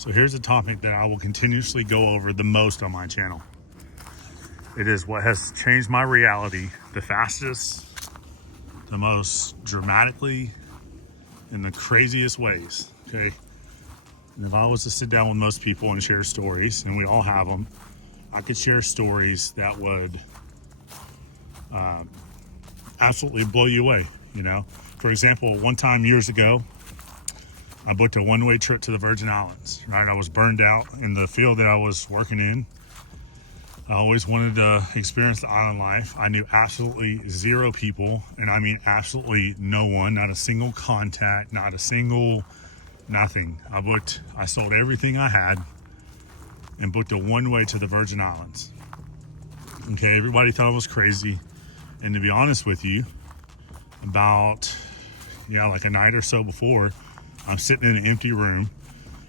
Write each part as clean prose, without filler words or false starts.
So here's a topic that I will continuously go over the most on my channel. It is what has changed my reality the fastest, the most dramatically, in the craziest ways, okay? And if I was to sit down with most people and share stories, and we all have them, I could share stories that would absolutely blow you away, you know? For example, one time years ago, I booked a one-way trip to the Virgin Islands, right? I was burned out in the field that I was working in. I always wanted to experience the island life. I knew absolutely zero people, and I mean absolutely no one, not a single contact, not a single nothing. I sold everything I had and booked a one-way to the Virgin Islands. Okay, everybody thought I was crazy. And to be honest with you, about, like a night or so before, I'm sitting in an empty room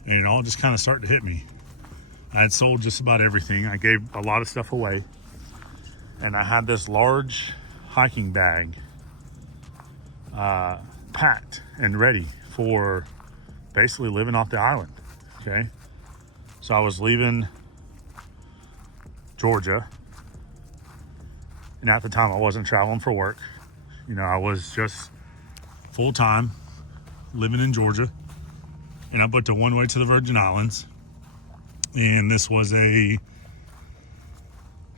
and it all just kind of started to hit me. I had sold just about everything. I gave a lot of stuff away. And I had this large hiking bag packed and ready for basically living off the island, okay? So I was leaving Georgia. And at the time I wasn't traveling for work. I was just full-time living in Georgia, and I booked a one-way to the Virgin Islands. And this was a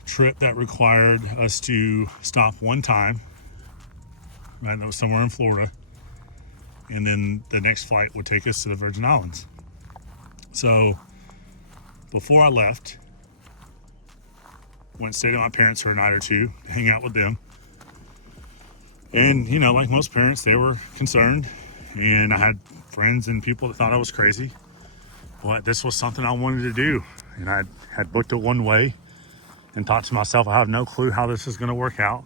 trip that required us to stop one time, right? That was somewhere in Florida. And then the next flight would take us to the Virgin Islands. So before I left, went and stayed at my parents for a night or two to hang out with them. And, like most parents, they were concerned. And I had friends and people that thought I was crazy. But this was something I wanted to do. And I had booked it one way and thought to myself, I have no clue how this is going to work out.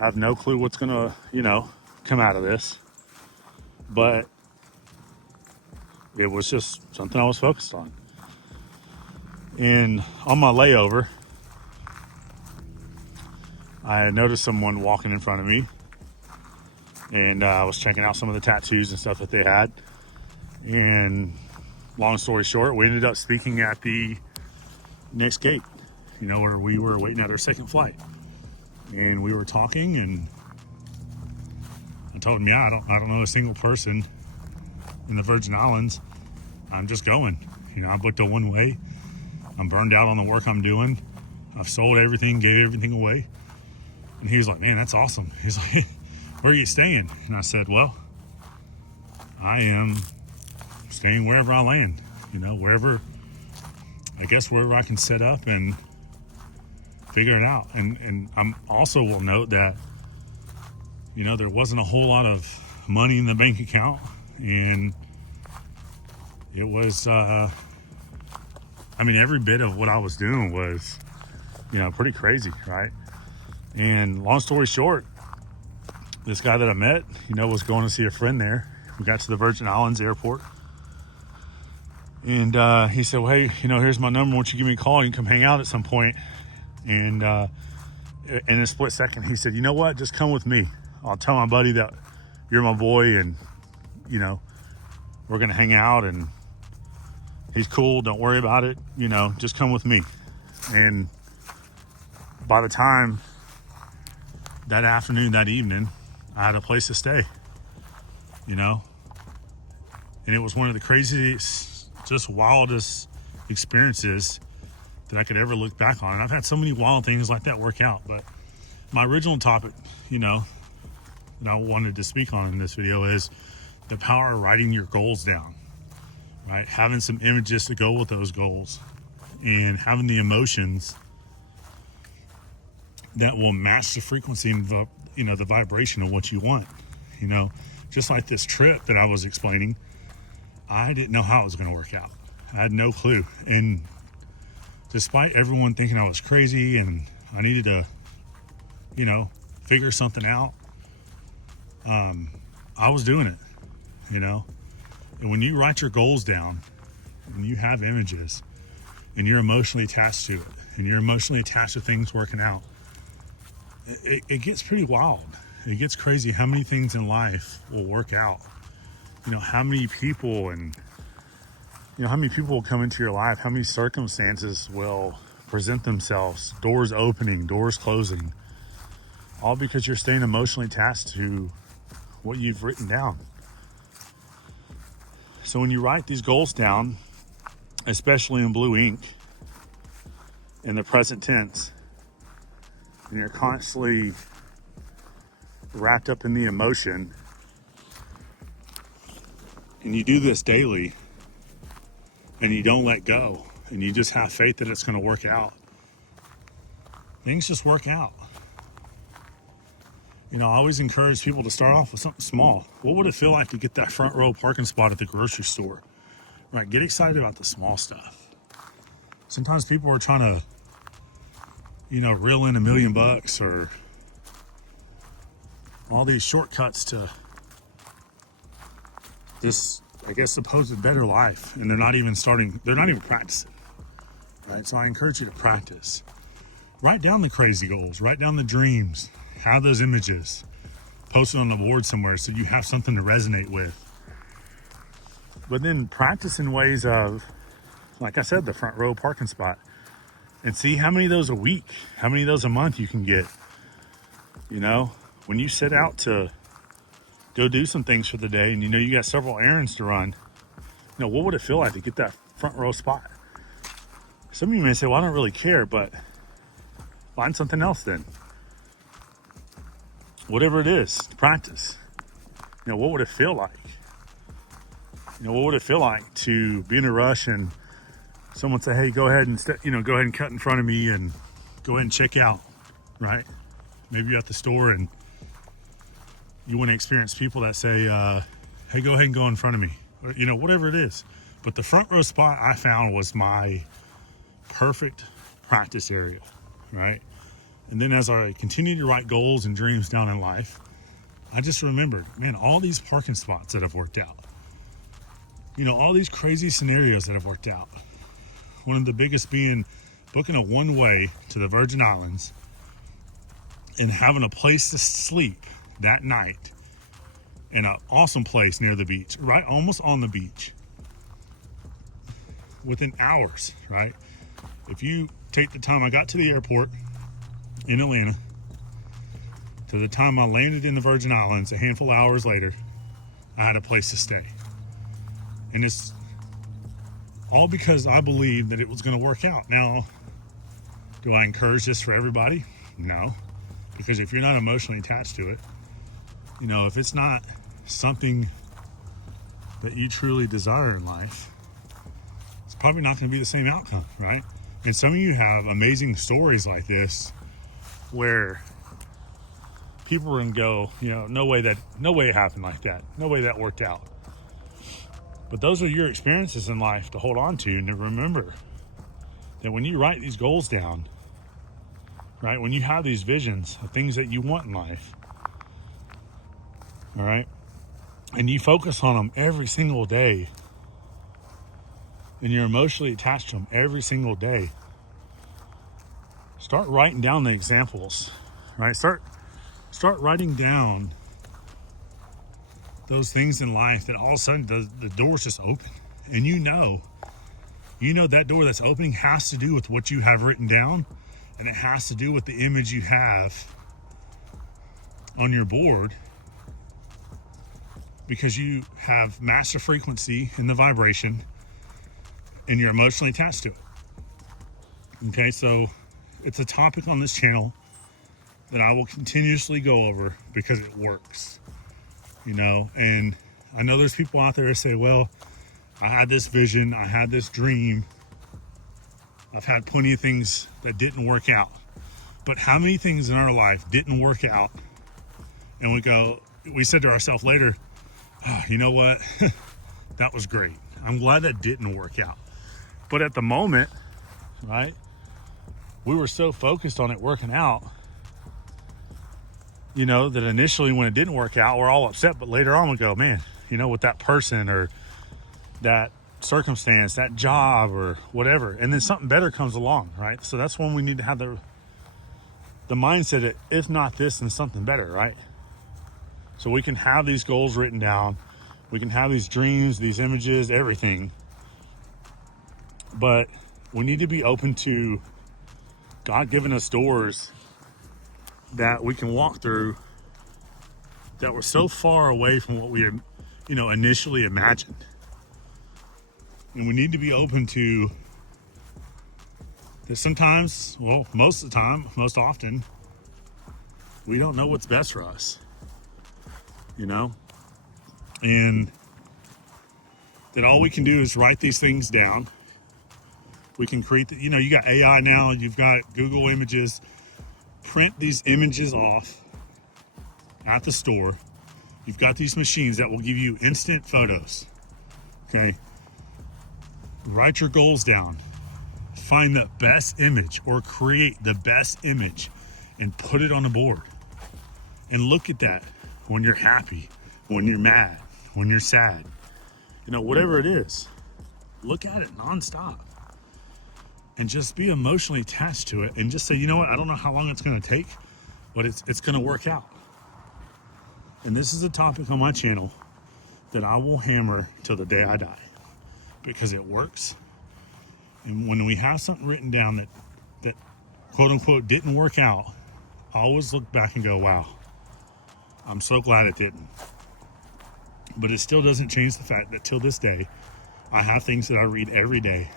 I have no clue what's going to, come out of this. But it was just something I was focused on. And on my layover, I noticed someone walking in front of me. And I was checking out some of the tattoos and stuff that they had. And long story short, we ended up speaking at the next gate, where we were waiting at our second flight. And we were talking, and I told him, I don't know a single person in the Virgin Islands. I'm just going. I booked a one-way. I'm burned out on the work I'm doing. I've sold everything, gave everything away. And he was like, man, that's awesome. He's like, where are you staying? And I said, well, I am staying wherever I land, wherever I can set up and figure it out. And I'm also will note that, there wasn't a whole lot of money in the bank account, and it was, every bit of what I was doing was, pretty crazy, right? And long story short, this guy that I met, was going to see a friend there. We got to the Virgin Islands airport. And he said, well, hey, here's my number. Why don't you give me a call? You can come hang out at some point. And in a split second, he said, you know what? Just come with me. I'll tell my buddy that you're my boy, and, we're going to hang out, and he's cool. Don't worry about it. Just come with me. And by the time that afternoon, that evening, I had a place to stay, and it was one of the craziest, just wildest experiences that I could ever look back on. And I've had so many wild things like that work out. But my original topic, that I wanted to speak on in this video is the power of writing your goals down, right? Having some images to go with those goals, and having the emotions that will match the frequency and the vibration of what you want. Just like this trip that I was explaining, I didn't know how it was going to work out. I had no clue. And despite everyone thinking I was crazy and I needed to, figure something out, I was doing it, And when you write your goals down, when you have images and you're emotionally attached to it, and you're emotionally attached to things working out, it gets pretty wild. It gets crazy how many things in life will work out. How many people and You know, how many people will come into your life? How many circumstances will present themselves? Doors opening, doors closing. All because you're staying emotionally attached to what you've written down. So when you write these goals down, especially in blue ink, in the present tense, and you're constantly wrapped up in the emotion, and you do this daily, and you don't let go, and you just have faith that it's going to work out, things just work out. You know, I always encourage people to start off with something small. What would it feel like to get that front row parking spot at the grocery store? Right, get excited about the small stuff. Sometimes people are trying to, you know, reel in $1 million or all these shortcuts to this, I guess, supposed better life, and they're not even practicing. Right, so I encourage you to practice. Write down the crazy goals, write down the dreams, have those images, post it on the board somewhere so you have something to resonate with. But then practice in ways of, like I said, the front row parking spot, and see how many of those a week, how many of those a month you can get. You know, when you set out to go do some things for the day and you know you got several errands to run, you know, what would it feel like to get that front row spot? Some of you may say, well, I don't really care, but find something else then. Whatever it is, practice. You know, what would it feel like? You know, what would it feel like to be in a rush and someone say, hey, go ahead and cut in front of me and go ahead and check out, right? Maybe you're at the store and you want to experience people that say, hey, go ahead and go in front of me. Or, you know, whatever it is. But the front row spot I found was my perfect practice area, right? And then as I continued to write goals and dreams down in life, I just remembered, man, all these parking spots that have worked out. You know, all these crazy scenarios that have worked out. One of the biggest being booking a one-way to the Virgin Islands and having a place to sleep that night in an awesome place near the beach, right? Almost on the beach. Within hours, right? If you take the time I got to the airport in Atlanta to the time I landed in the Virgin Islands, a handful of hours later, I had a place to stay. And it's all because I believed that it was going to work out. Now, do I encourage this for everybody? No. Because if you're not emotionally attached to it, you know, if it's not something that you truly desire in life, it's probably not going to be the same outcome, right? And some of you have amazing stories like this where people are going to go, you know, no way it happened like that. No way that worked out. But those are your experiences in life to hold on to and to remember that when you write these goals down, right, when you have these visions of things that you want in life, all right, and you focus on them every single day, and you're emotionally attached to them every single day, start writing down the examples, right? Start writing down those things in life that all of a sudden the door's just open, and you know that door that's opening has to do with what you have written down, and it has to do with the image you have on your board, because you have master frequency in the vibration and you're emotionally attached to it. Okay, so it's a topic on this channel that I will continuously go over because it works. You know, and I know there's people out there that say, well, I had this vision, I had this dream, I've had plenty of things that didn't work out. But how many things in our life didn't work out? And we said to ourselves later, oh, you know what? That was great. I'm glad that didn't work out. But at the moment, right, we were so focused on it working out, you know, that initially when it didn't work out, we're all upset. But later on we go, man, you know, with that person or that circumstance, that job or whatever, and then something better comes along, right? So that's when we need to have the mindset that if not this, then something better, right? So we can have these goals written down, we can have these dreams, these images, everything, But we need to be open to God giving us doors that we can walk through that were so far away from what we had, initially imagined. And we need to be open to that sometimes, well, most of the time, most often, we don't know what's best for us, and that all we can do is write these things down. We can create, you got AI now, you've got Google Images, print these images off at the store. You've got these machines that will give you instant photos, okay? Write your goals down. Find the best image or create the best image and put it on the board. And look at that when you're happy, when you're mad, when you're sad, whatever it is. Look at it nonstop and just be emotionally attached to it and just say, you know what, I don't know how long it's going to take, but it's going to work out. And this is a topic on my channel that I will hammer till the day I die because it works. And when we have something written down that quote unquote didn't work out, I always look back and go, wow, I'm so glad it didn't. But it still doesn't change the fact that till this day, I have things that I read every day.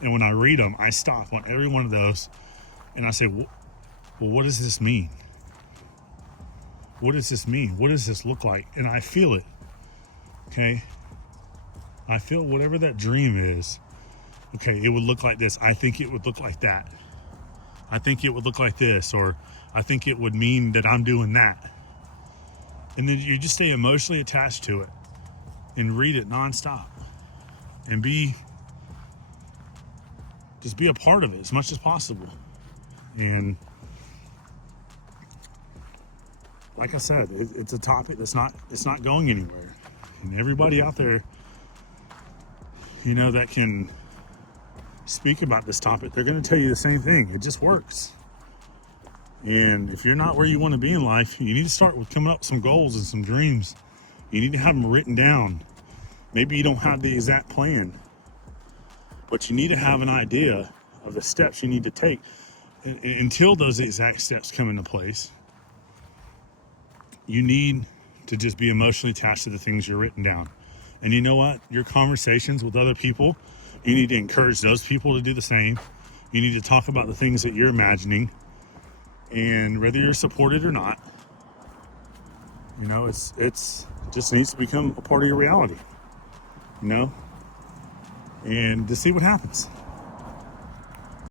And when I read them, I stop on every one of those and I say, well, what does this mean? What does this mean? What does this look like? And I feel it, okay? I feel whatever that dream is. Okay, it would look like this. I think it would look like that. I think it would look like this, or I think it would mean that I'm doing that. And then you just stay emotionally attached to it and read it nonstop and just be a part of it as much as possible. And like I said, it's a topic it's not going anywhere. And everybody out there, that can speak about this topic, they're going to tell you the same thing. It just works. And if you're not where you want to be in life, you need to start with coming up with some goals and some dreams. You need to have them written down. Maybe you don't have the exact plan, but you need to have an idea of the steps you need to take until those exact steps come into place. You need to just be emotionally attached to the things you're written down. And you know what? Your conversations with other people, you need to encourage those people to do the same. You need to talk about the things that you're imagining. And whether you're supported or not, it's just needs to become a part of your reality, and to see what happens.